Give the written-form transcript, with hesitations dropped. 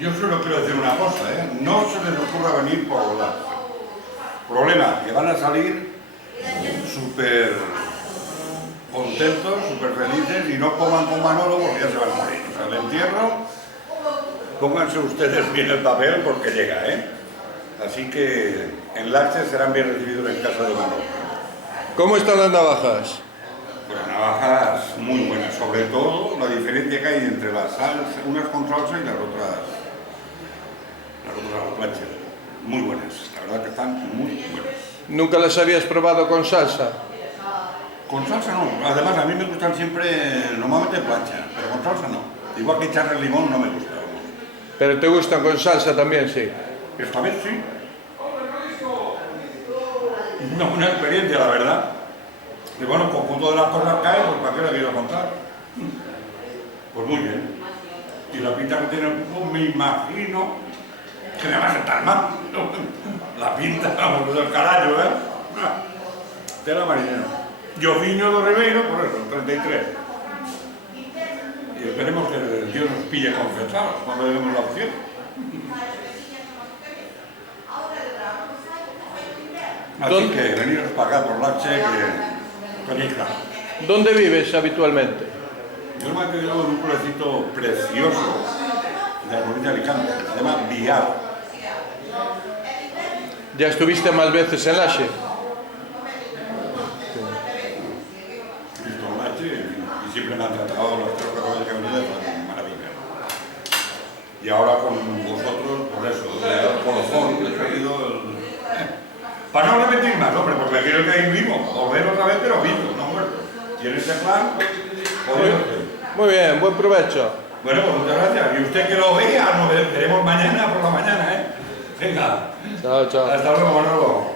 Yo solo quiero decir una cosa, ¿eh? No se les ocurra venir por la... Problema, que van a salir súper contentos, súper felices y no coman con Manolo porque ya se van a morir. O sea, el entierro, pónganse ustedes bien el papel porque llega, ¿eh? Así que en Lache serán bien recibidos en casa de Manolo. ¿Cómo están las navajas? Pues navajas muy buenas, sobre todo la diferencia que hay entre las salsas, unas con salsa y las otras a la plancha. Muy buenas, la verdad que están muy buenas. ¿Nunca las habías probado con salsa? Con salsa no, además a mí me gustan siempre, normalmente plancha, pero con salsa no. Igual que echarle limón no me gusta. ¿Pero te gustan con salsa también, sí? Esta vez sí. Una buena experiencia, la verdad. Y bueno, con punto de las cosas cae, pues ¿para qué le quiero contar? Pues muy bien. Y la pinta que tiene el pulpo, me imagino que me va a sentar mal. La pinta, vamos, del carajo, ¿eh? Tela marinero. Yo viño do Ribeiro, por eso, 33. Y esperemos que Dios nos pille confesados cuando le demos la opción. Así que veniros para acá por Lache, que tenéis claro. ¿Dónde vives habitualmente? Yo me he quedado en un pueblecito precioso de la provincia de Alicante, se llama Viar. ¿Ya estuviste más veces en Laxe? He visto Lache y siempre me han tratado los tres recorridos que he venido de maravilla. Y ahora con vosotros, por eso, el colofón, he traído el... Para no repetir más, hombre, porque quiero que ahí vivo, volver otra vez, pero vivo, no muerto. ¿Tienes ese plan? Muy bien, buen provecho. Bueno, pues muchas gracias. Y usted que lo vea, nos veremos mañana por la mañana, ¿eh? Venga. Chao, chao. Hasta luego, Manolo.